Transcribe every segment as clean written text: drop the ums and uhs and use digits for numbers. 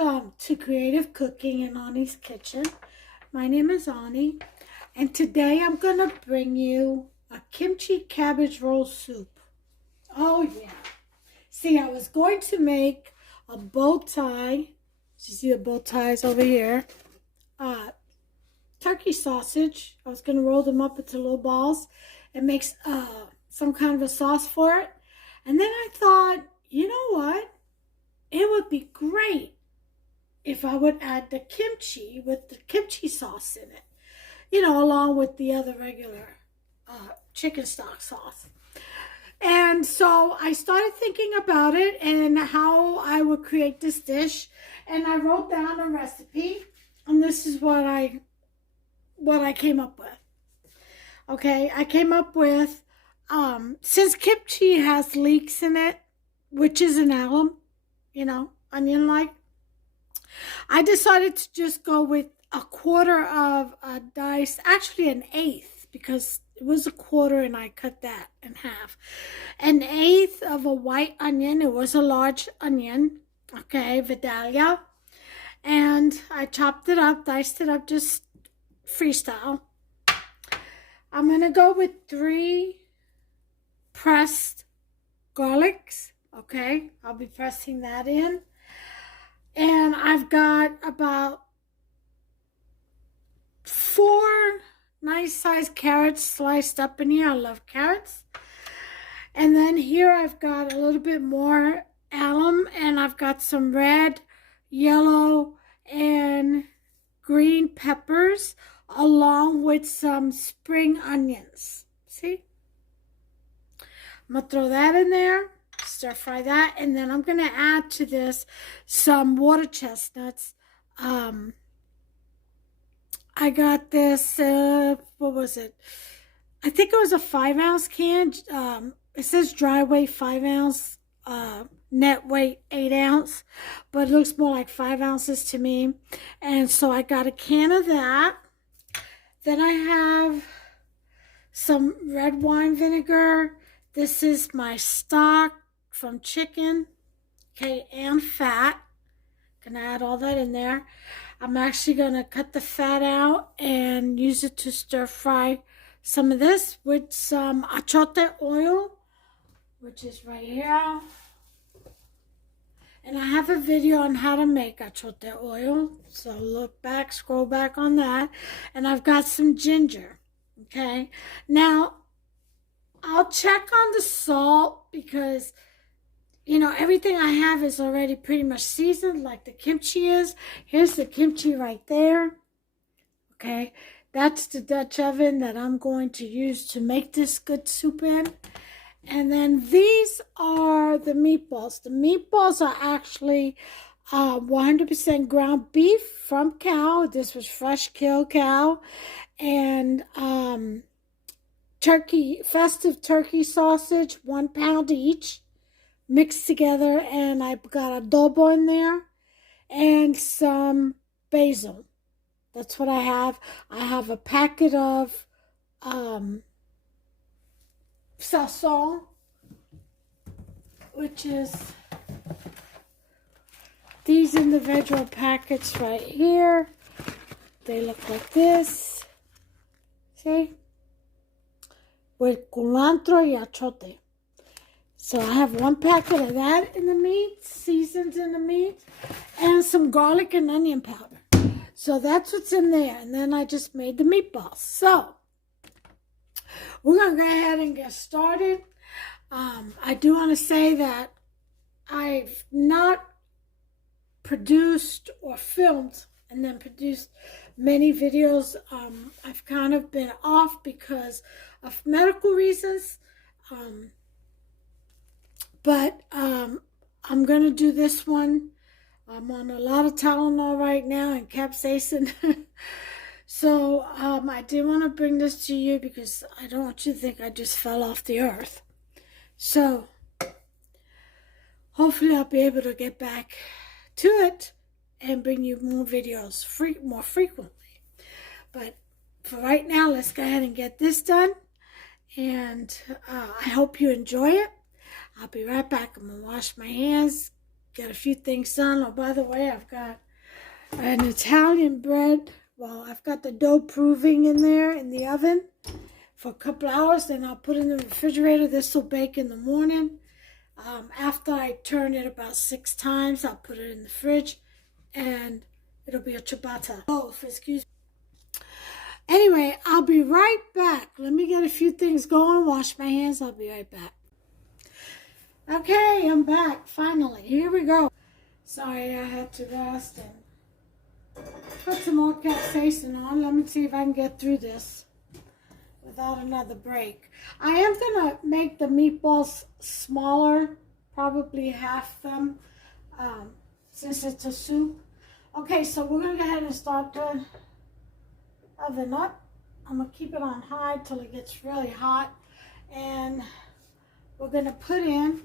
Welcome to Creative Cooking in Ani's Kitchen. My name is Ani, and today I'm going to bring you a kimchi cabbage roll soup. Oh yeah. See, I was going to make a bow tie. You see the bow ties over here. Turkey sausage. I was going to roll them up into little balls and make some kind of a sauce for it. And then I thought, you know what? It would be great if I would add the kimchi with the kimchi sauce in it, you know, along with the other regular chicken stock sauce. And so I started thinking about it and how I would create this dish, and I wrote down a recipe, and this is what I came up with. Okay, I came up with, since kimchi has leeks in it, which is an alum, you know, onion-like, I decided to just go with a quarter of a dice, actually an eighth, because it was a quarter and I cut that in half. An eighth of a white onion. It was a large onion, okay, Vidalia. And I chopped it up, diced it up, just freestyle. I'm going to go with 3 pressed garlics, okay? I'll be pressing that in. And I've got about 4 nice sized carrots sliced up in here. I love carrots. And then here I've got a little bit more alum, and I've got some red, yellow, and green peppers along with some spring onions. See? I'm going to throw that in there, stir fry that, and then I'm going to add to this some water chestnuts. I got this, what was it? I think it was a 5-ounce can. It says dry weight 5 ounce, net weight 8 ounce, but it looks more like 5 ounces to me. And so I got a can of that. Then I have some red wine vinegar. This is my stock from chicken, okay, and fat. Gonna add all that in there. I'm actually gonna cut the fat out and use it to stir fry some of this with some achote oil, which is right here. And I have a video on how to make achote oil, so look back, scroll back on that. And I've got some ginger, okay? Now, I'll check on the salt because, you know, everything I have is already pretty much seasoned like the kimchi is. Here's the kimchi right there, okay? That's the Dutch oven that I'm going to use to make this good soup in. And then these are the meatballs. The meatballs are actually 100% ground beef from cow. This was fresh killed cow. And festive turkey sausage, 1 pound each, mixed together. And I've got adobo in there and some basil. That's what I have. I have a packet of sazon, which is these individual packets right here. They look like this. See? With culantro y achote. So I have 1 packet of that in the meat, seasoned in the meat, and some garlic and onion powder. So that's what's in there. And then I just made the meatballs. So we're going to go ahead and get started. I do want to say that I've not produced or filmed and then produced many videos. I've kind of been off because of medical reasons. But I'm going to do this one. I'm on a lot of Tylenol right now and capsaicin. So I did want to bring this to you because I don't want you to think I just fell off the earth. So hopefully I'll be able to get back to it and bring you more videos more frequently. But for right now, let's go ahead and get this done. And I hope you enjoy it. I'll be right back. I'm going to wash my hands, Get a few things done. Oh, by the way, I've got an Italian bread. Well, I've got the dough proving in there in the oven for a couple hours. Then I'll put it in the refrigerator. This will bake in the morning. After I turn it about 6 times, I'll put it in the fridge and it'll be a ciabatta. Oh, excuse me. Anyway, I'll be right back. Let me get a few things going, wash my hands. I'll be right back. Okay, I'm back, finally. Here we go. Sorry, I had to rest and put some more capsaicin on. Let me see if I can get through this without another break. I am going to make the meatballs smaller, probably half them, since it's a soup. Okay, so we're going to go ahead and start the oven up. I'm going to keep it on high till it gets really hot. And we're going to put in,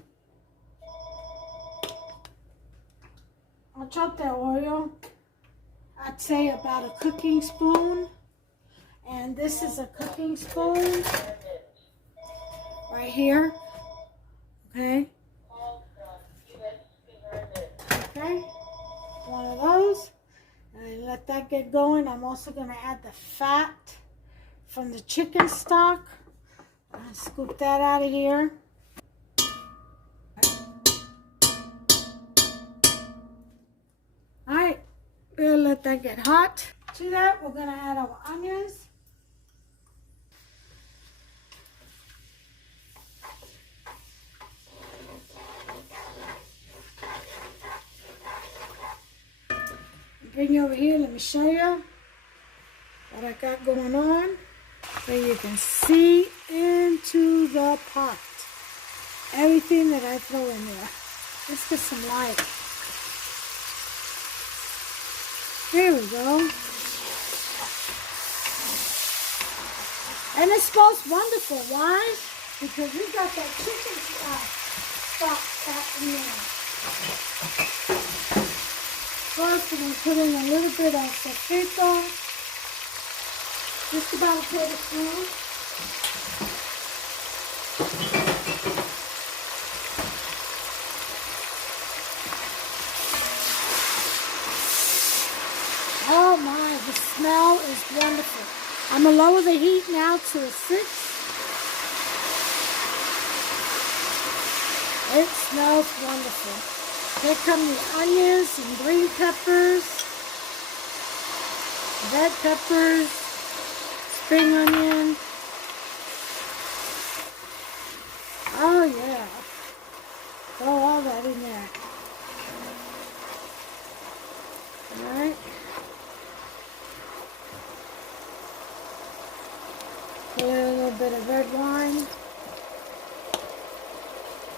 I'll chop that oil, I'd say about a cooking spoon. And this is a cooking spoon right here. Okay. Okay. One of those. And let that get going. I'm also going to add the fat from the chicken stock. I'll scoop that out of here. Alright. We'll let that get hot. To that, we're going to add our onions. Bring you over here, let me show you what I got going on. So you can see into the pot. Everything that I throw in there. Let's get some light. There we go. And it smells wonderful. Why? Because we got that chicken stock back in there. First, we're going to put in a little bit of sofrito, just about a tablespoon. Oh my, the smell is wonderful. I'm going to lower the heat now to a 6. It smells wonderful. Here come the onions and green peppers, red peppers, spring onion. Oh yeah. Throw all that in there. Alright. Put in a little bit of red wine.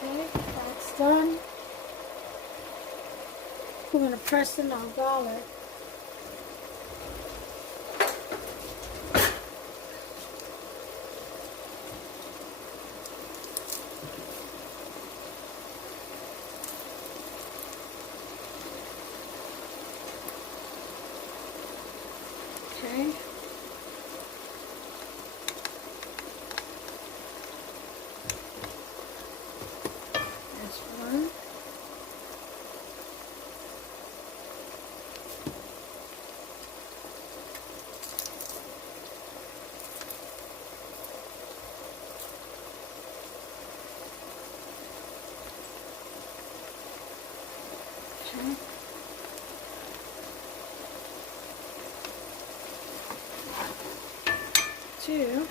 Okay, that's done. We're going to press in our garlic. Okay. That's one. Okay. 2.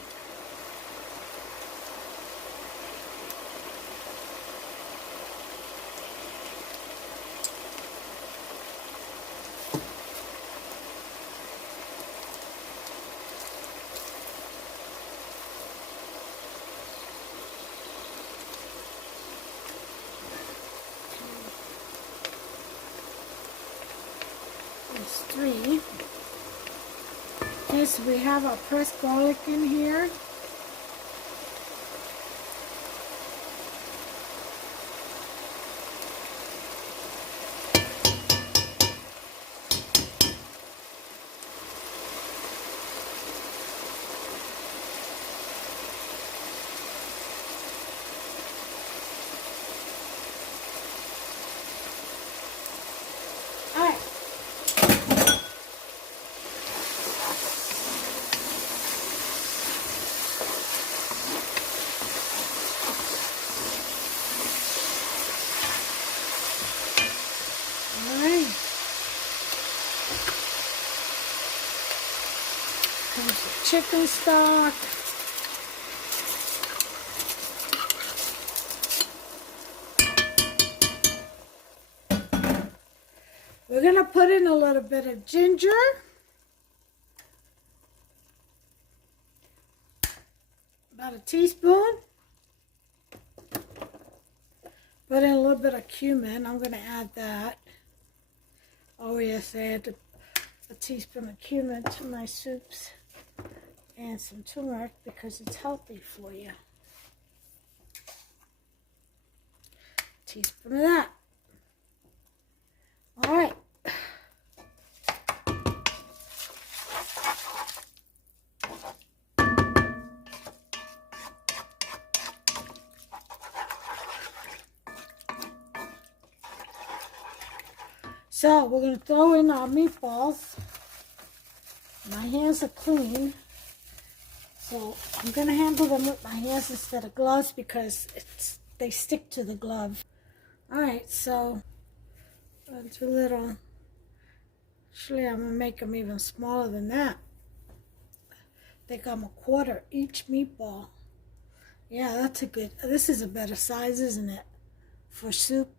That's 3. Okay, so we have our pressed garlic in here. chicken stock. We're going to put in a little bit of ginger. About a teaspoon. Put in a little bit of cumin. I'm going to add that. Oh yes, I add a teaspoon of cumin to my soups. And some turmeric because it's healthy for you. Teaspoon of that. All right. So we're going to throw in our meatballs. My hands are clean. So I'm going to handle them with my hands instead of gloves because they stick to the glove. All right, so it's a little, actually I'm going to make them even smaller than that. I think I'm a quarter each meatball. Yeah, that's a good, this is a better size, isn't it? For soup.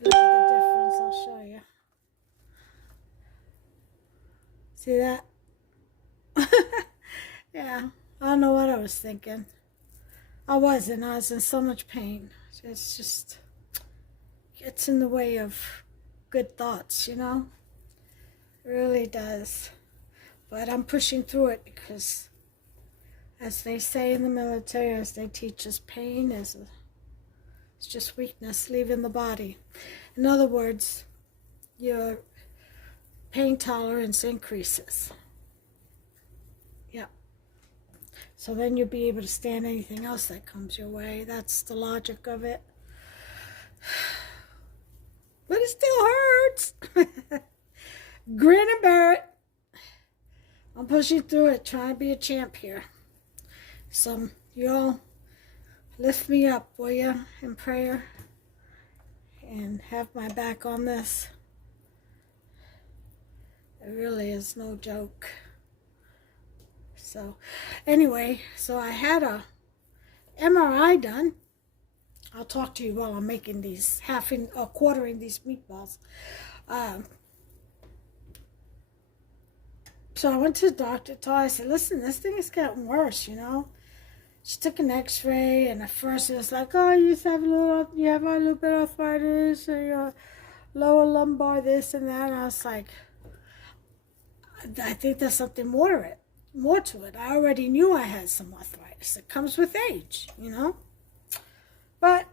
Look at the difference, I'll show you. See that? Yeah, I don't know what I was thinking. I was in so much pain. It's just gets in the way of good thoughts, you know? It really does. But I'm pushing through it because, as they say in the military, as they teach us, pain is it's just weakness leaving the body. In other words, your pain tolerance increases. Yeah. So then you'll be able to stand anything else that comes your way. That's the logic of it. But it still hurts. Grin and bear it. I'm pushing through it, trying to be a champ here. So you all lift me up, will you, in prayer? And have my back on this. It really is no joke. So anyway, so I had a MRI done. I'll talk to you while I'm making these, quartering these meatballs. So I went to the doctor, told her, I said, listen, this thing is getting worse, you know. She took an x-ray, and at first it was like, oh, you have a little bit of arthritis, or your lower lumbar, this and that. And I was like, I think there's something more to it. I already knew I had some arthritis. It comes with age, you know. But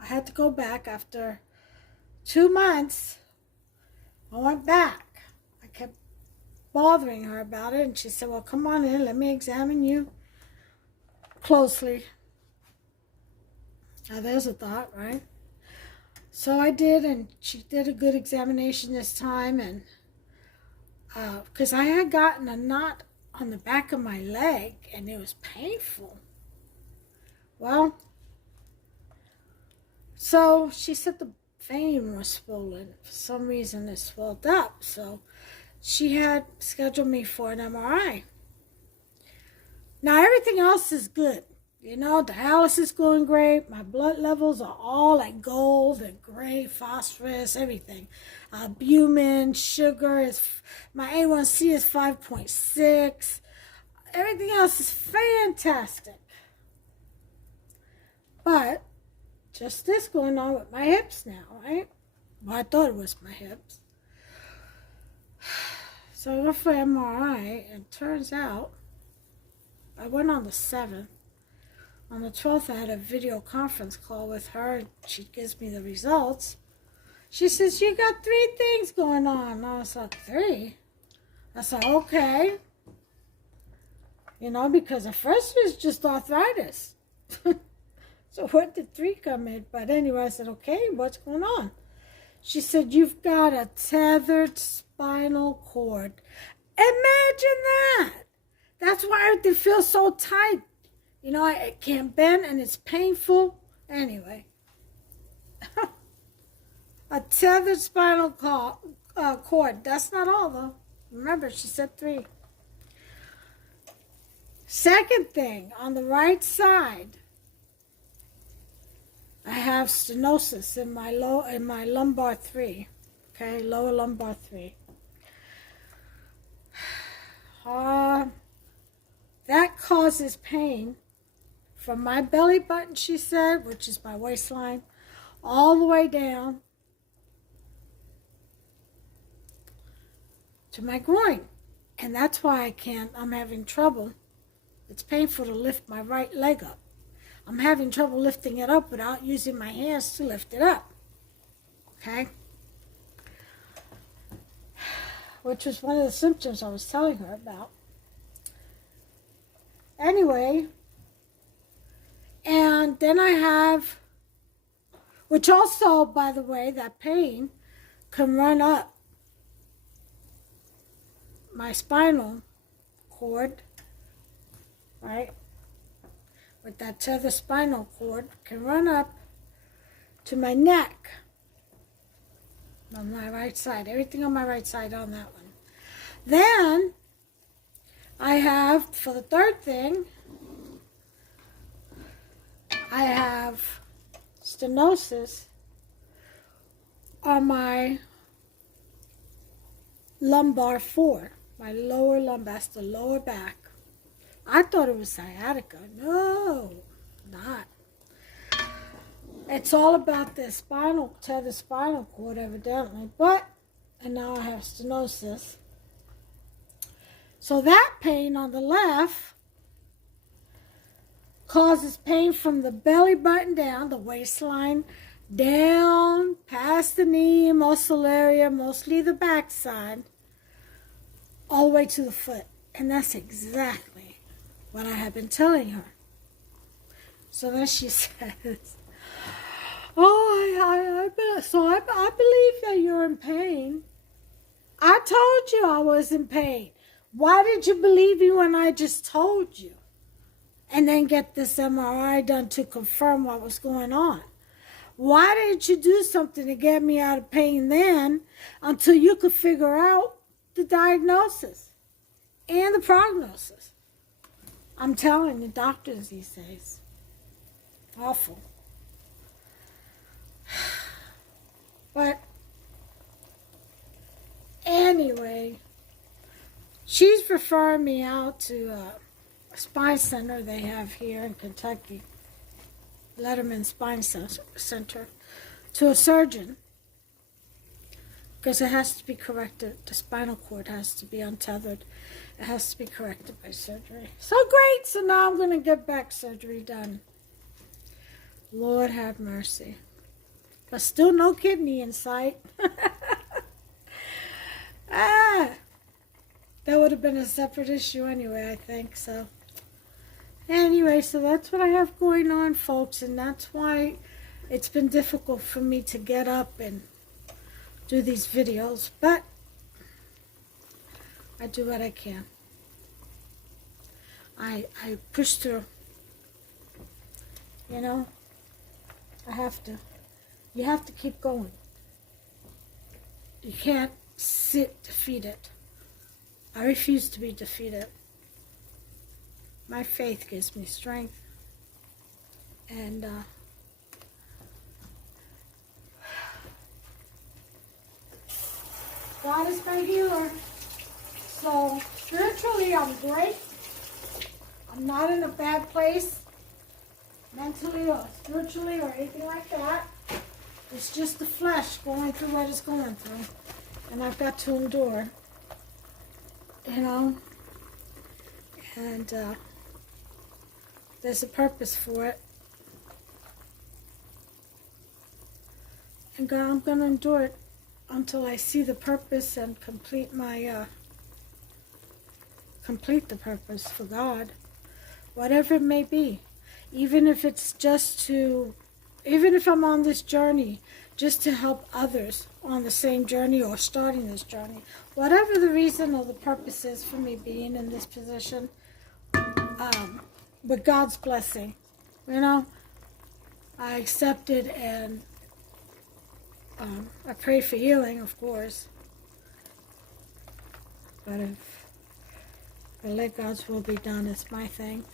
I had to go back after 2 months. I went back. I kept bothering her about it, and she said, well, come on in, let me examine you closely. Now there's a thought, right? So I did, and she did a good examination this time, and because I had gotten a knot on the back of my leg, and it was painful. Well, so she said the vein was swollen. For some reason it swelled up, so she had scheduled me for an MRI. Now everything else is good. You know, dialysis is going great. My blood levels are all at gold and gray, phosphorus, everything. Albumin, sugar, my A1C is 5.6. Everything else is fantastic. But just this going on with my hips now, right? Well, I thought it was my hips. So I went for MRI, and turns out I went on the 7th. On the 12th, I had a video conference call with her, and she gives me the results. She says, you got 3 things going on. And I was like, 3? I said, okay. You know, because at first it was just arthritis. So where did 3 come in? But anyway, I said, okay, what's going on? She said, you've got a tethered spinal cord. Imagine that. That's why everything feels so tight. You know, it can't bend, and it's painful. Anyway. A tethered spinal cord. That's not all, though. Remember, she said 3. Second thing, on the right side, I have stenosis in my lumbar 3. Okay, lower lumbar 3. That causes pain from my belly button, she said, which is my waistline, all the way down to my groin. And that's why I'm having trouble. It's painful to lift my right leg up. I'm having trouble lifting it up without using my hands to lift it up. Okay? Which was one of the symptoms I was telling her about. Anyway, and then I have, which also, by the way, that pain can run up my spinal cord, right? With that tether spinal cord, can run up to my neck on my right side. Everything on my right side on that one. Then I have, for the third thing, I have stenosis on my lumbar 4, my lower lumbar, that's the lower back. I thought it was sciatica. No, not. It's all about the tether spinal cord, evidently. And now I have stenosis. So that pain on the left causes pain from the belly button down, the waistline, down past the knee muscle area, mostly the backside, all the way to the foot. And that's exactly what I have been telling her. So then she says, I believe that you're in pain. I told you I was in pain. Why did you believe me when I just told you? And then get this MRI done to confirm what was going on. Why didn't you do something to get me out of pain then until you could figure out the diagnosis and the prognosis? I'm telling the doctors these days. Awful. But anyway, she's referring me out to a spine center they have here in Kentucky, Letterman Spine Center, to a surgeon, because it has to be corrected. The spinal cord has to be untethered. It has to be corrected by surgery. So great, so now I'm going to get back surgery done. Lord have mercy. But still no kidney in sight. That would have been a separate issue anyway, I think. So anyway, so that's what I have going on, folks, and that's why it's been difficult for me to get up and do these videos, but I do what I can. I push through. You know, I have to. You have to keep going. You can't sit defeated. I refuse to be defeated. My faith gives me strength. And God is my healer. So spiritually, I'm great. I'm not in a bad place, mentally or spiritually or anything like that. It's just the flesh going through what it's going through. And I've got to endure. You know? And there's a purpose for it. And God, I'm going to endure it until I see the purpose and complete the purpose for God. Whatever it may be. Even if it's even if I'm on this journey, just to help others on the same journey or starting this journey. Whatever the reason or the purpose is for me being in this position, with God's blessing, you know, I accept it, and I pray for healing, of course. But if I let God's will be done, it's my thing.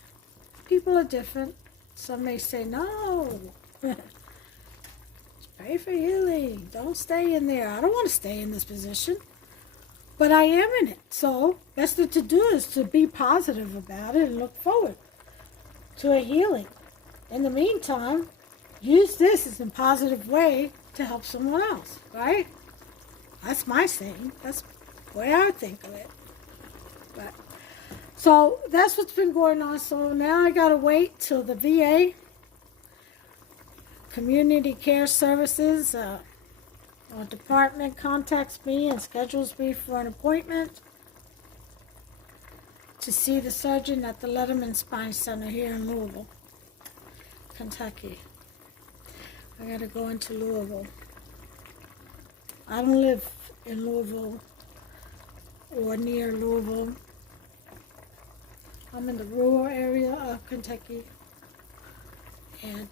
People are different. Some may say, no. Pray for healing. Don't stay in there. I don't want to stay in this position. But I am in it. So, best thing to do is to be positive about it and look forward to a healing. In the meantime, use this as a positive way to help someone else, right? That's my saying. That's the way I think of it. But so that's what's been going on. So now I gotta wait till the VA, Community Care Services, or department contacts me and schedules me for an appointment to see the surgeon at the Letterman Spine Center here in Louisville, Kentucky. I gotta go into Louisville. I don't live in Louisville or near Louisville. I'm in the rural area of Kentucky, and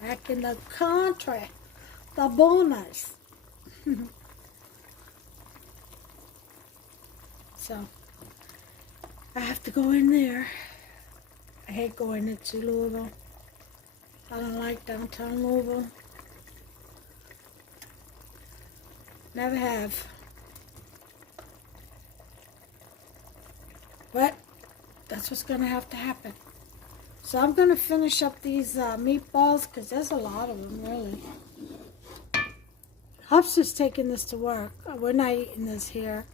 back in the country, the bonus. So I have to go in there. I hate going into Louisville. I don't like downtown Louisville. Never have. But that's what's going to have to happen. So I'm going to finish up these meatballs because there's a lot of them, really. Hub's just taking this to work. We're not eating this here.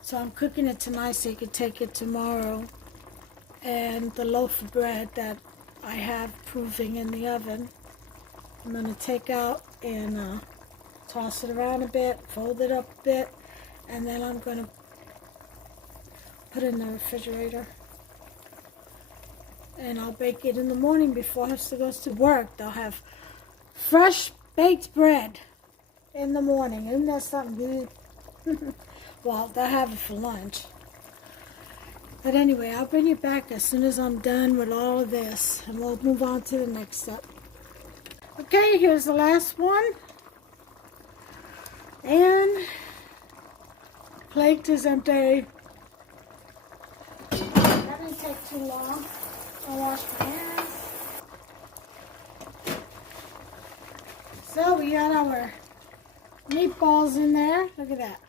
So I'm cooking it tonight so you can take it tomorrow. And the loaf of bread that I have proving in the oven, I'm going to take out and toss it around a bit, fold it up a bit, and then I'm going to put it in the refrigerator. And I'll bake it in the morning before Hester goes to work. They'll have fresh baked bread in the morning. Isn't that something good? Well, they'll have it for lunch. But anyway, I'll bring you back as soon as I'm done with all of this. And we'll move on to the next step. Okay, here's the last one. And plate is empty. That didn't take too long. I'll wash my hands. So we got our meatballs in there. Look at that.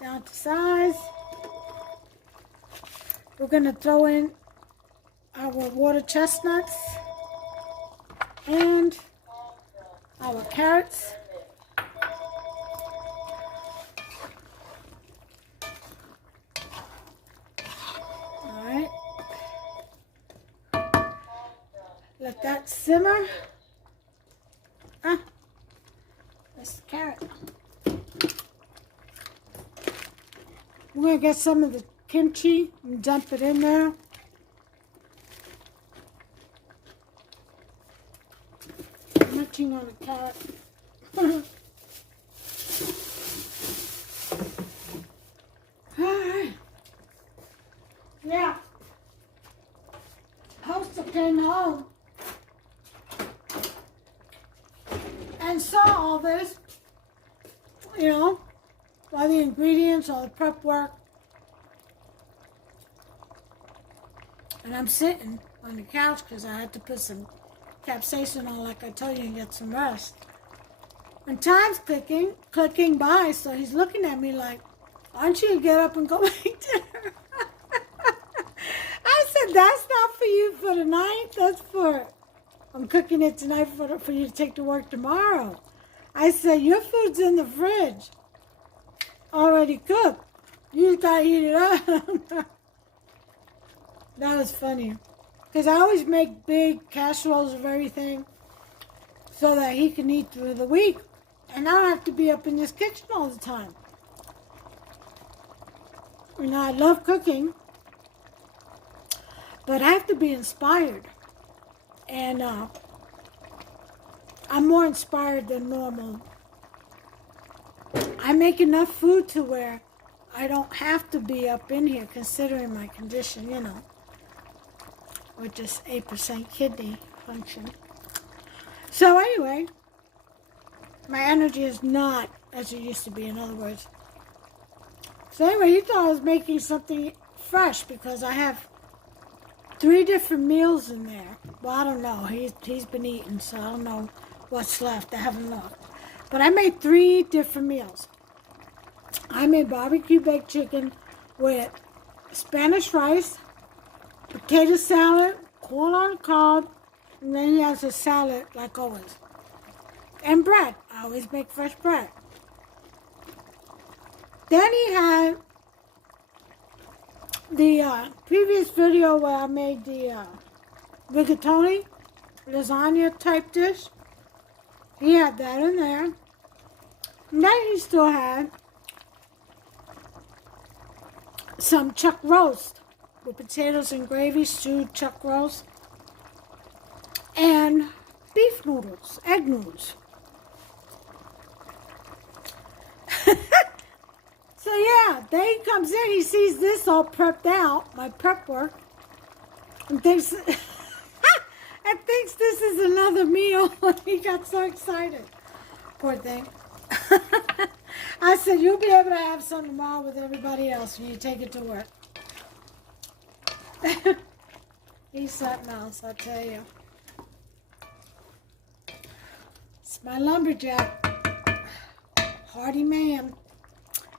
Down to size. We're going to throw in our water chestnuts and our carrots. Alright. Let that simmer. This carrot. We're going to get some of the kimchi and dump it in there. Munching on a carrot. Alright. Yeah. Hoster came home and saw all this, you know, all the ingredients, all the prep work. And I'm sitting on the couch because I had to put some capsaicin on, like I told you, and get some rest. And time's clicking by, so he's looking at me like, aren't you going to get up and go make dinner? I said, that's not for you for tonight. That's for, I'm cooking it tonight for you to take to work tomorrow. I said, your food's in the fridge, already cooked. You just got to heat it up. That was funny. Because I always make big casseroles of everything so that he can eat through the week. And I don't have to be up in this kitchen all the time. You know, I love cooking, but I have to be inspired. And I'm more inspired than normal. I make enough food to where I don't have to be up in here considering my condition, you know, with just 8% kidney function. So anyway, my energy is not as it used to be, in other words. So anyway, he thought I was making something fresh because I have 3 different meals in there. Well, I don't know. He's been eating, so I don't know what's left. I haven't looked. But I made 3 different meals. I made barbecue baked chicken with Spanish rice, potato salad, corn on the cob, and then he has a salad like always. And bread. I always make fresh bread. Then he had the previous video where I made the rigatoni, lasagna type dish. He had that in there. And then he still had some chuck roast with potatoes and gravy, stewed chuck roast, and beef noodles, egg noodles. So yeah, then he comes in, he sees this all prepped out, my prep work, and thinks, and thinks this is another meal. He got so excited. Poor thing. I said, you'll be able to have some tomorrow with everybody else when you take it to work. He's something else, I tell you. It's my lumberjack. Hardy man.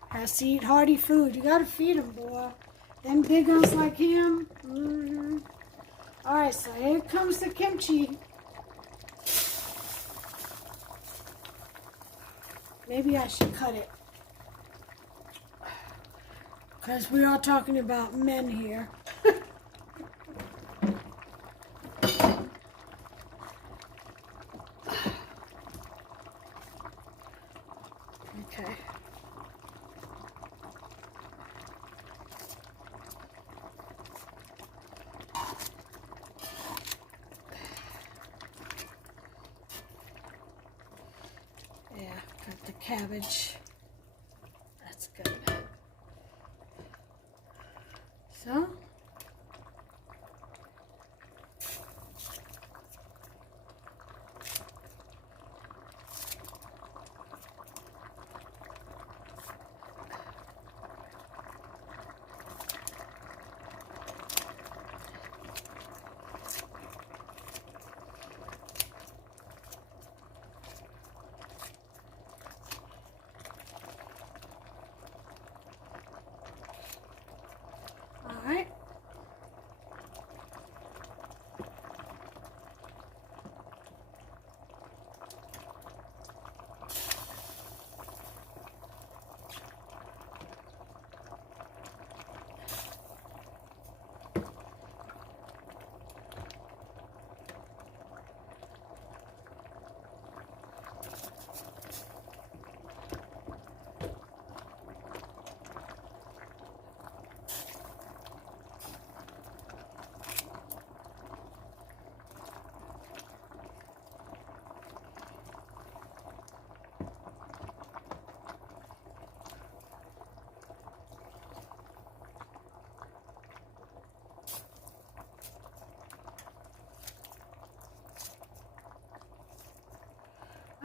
Has to eat hearty food. You gotta feed him, boy. Them big guns like him. Mm-hmm. Alright, so here comes the kimchi. Maybe I should cut it. Because we are talking about men here. Okay. Yeah, got the cabbage. That's good. So, alright.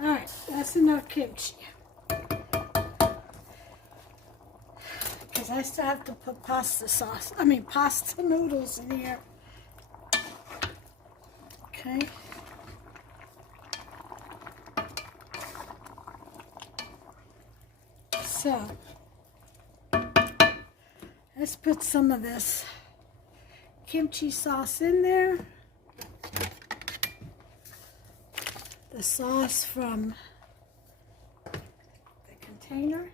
Alright, that's enough kimchi. Because I still have to put pasta noodles in here. Okay. So, let's put some of this kimchi sauce in there. The sauce from the container.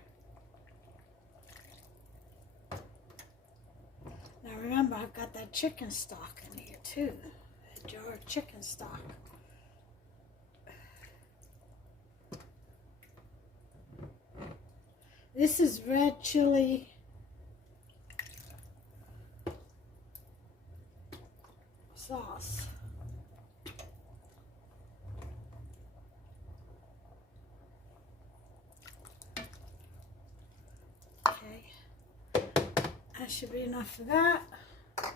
Now remember, I've got that chicken stock in here too. A jar of chicken stock. This is red chili sauce. Okay. That should be enough for that. Put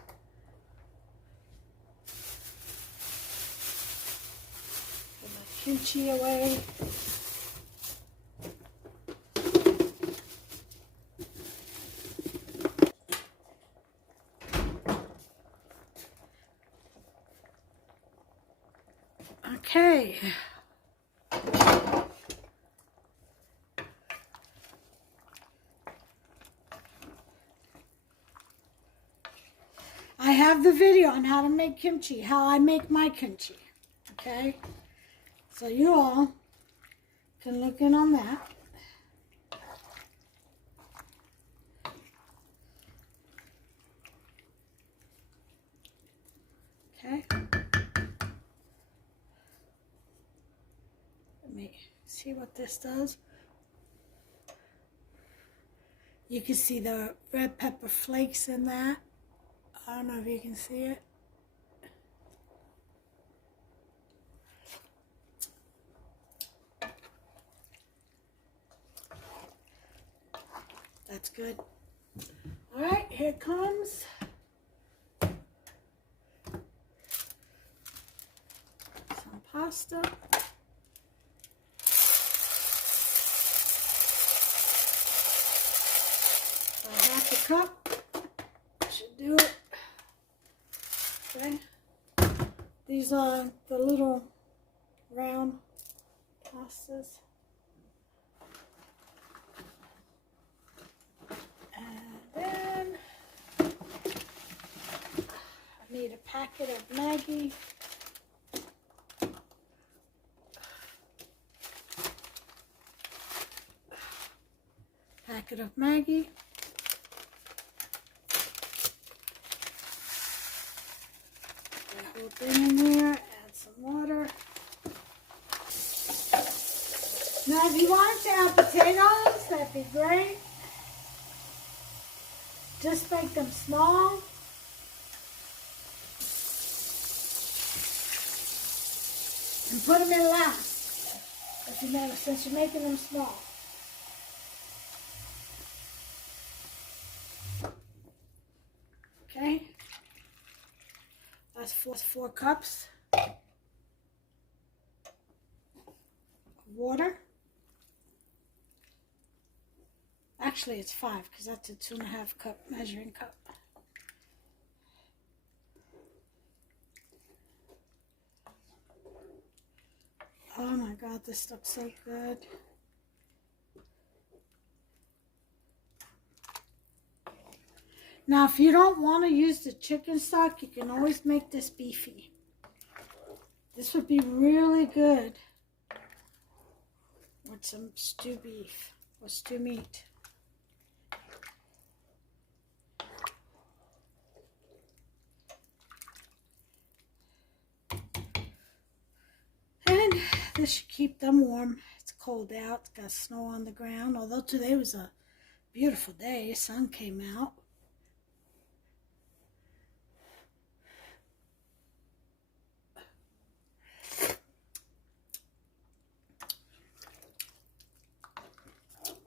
my kimchi away. Okay. I have the video on how to make kimchi, how I make my kimchi. Okay? So you all can look in on that. Okay? Let me see what this does. You can see the red pepper flakes in that. I don't know if you can see it. That's good. All right, here comes some pasta. Half a cup should do it. Okay. These are the little round pastas. And then I need a packet of Maggi. Packet of Maggi. Put it in there, add some water. Now if you want to add potatoes, that'd be great. Just make them small. And put them in last, since you're making them small. Okay. That's four cups of water. Actually, it's 5 because that's a 2.5 cup measuring cup. Oh my God, this looks so good. Now, if you don't want to use the chicken stock, you can always make this beefy. This would be really good with some stew beef or stew meat. And this should keep them warm. It's cold out. It's got snow on the ground. Although today was a beautiful day. The sun came out.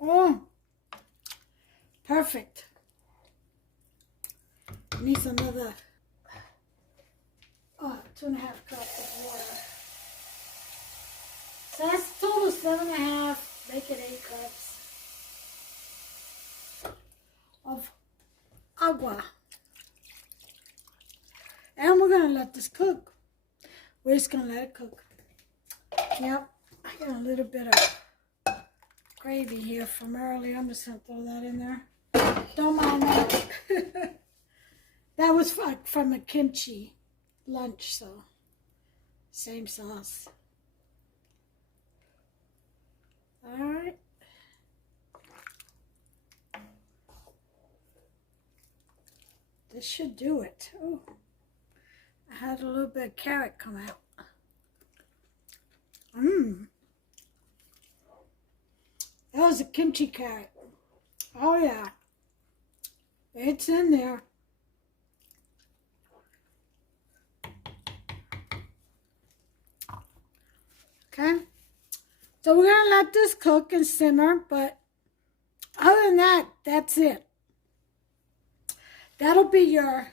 Oh, perfect. Needs another 2.5 cups of water. So that's a total of 7.5. Make it 8 cups of agua. And we're gonna let this cook. We're just gonna let it cook. Yep, I got a little bit of gravy here from earlier. I'm just going to throw that in there. Don't mind that. That was from a kimchi lunch, so same sauce. All right. This should do it. Oh, I had a little bit of carrot come out. That was a kimchi carrot. Oh yeah. It's in there. Okay. So we're going to let this cook and simmer, but other than that, that's it. That'll be your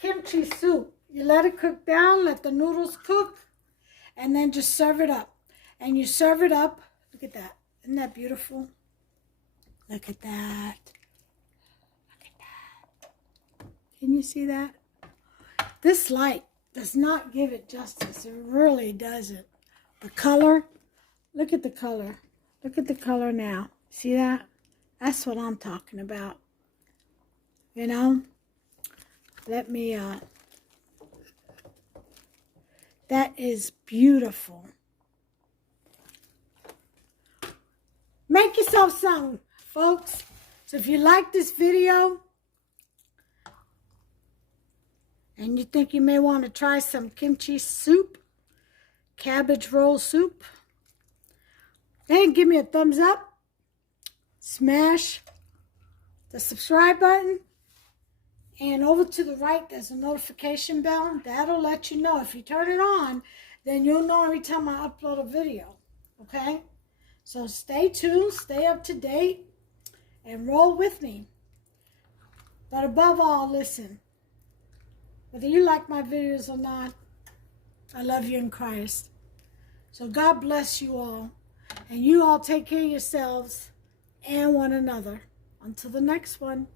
kimchi soup. You let it cook down, let the noodles cook, and then just serve it up. And you serve it up. Look at that. Isn't that beautiful? Look at that. Look at that. Can you see that? This light does not give it justice. It really doesn't. The color, look at the color. Look at the color now. See that? That's what I'm talking about. You know? Let me, that is beautiful. Make yourself some, folks. So if you like this video and you think you may want to try some kimchi soup, cabbage roll soup, then give me a thumbs up. Smash the subscribe button. And over to the right, there's a notification bell. That'll let you know. If you turn it on, then you'll know every time I upload a video. Okay? So stay tuned, stay up to date, and roll with me. But above all, listen. Whether you like my videos or not, I love you in Christ. So God bless you all. And you all take care of yourselves and one another. Until the next one.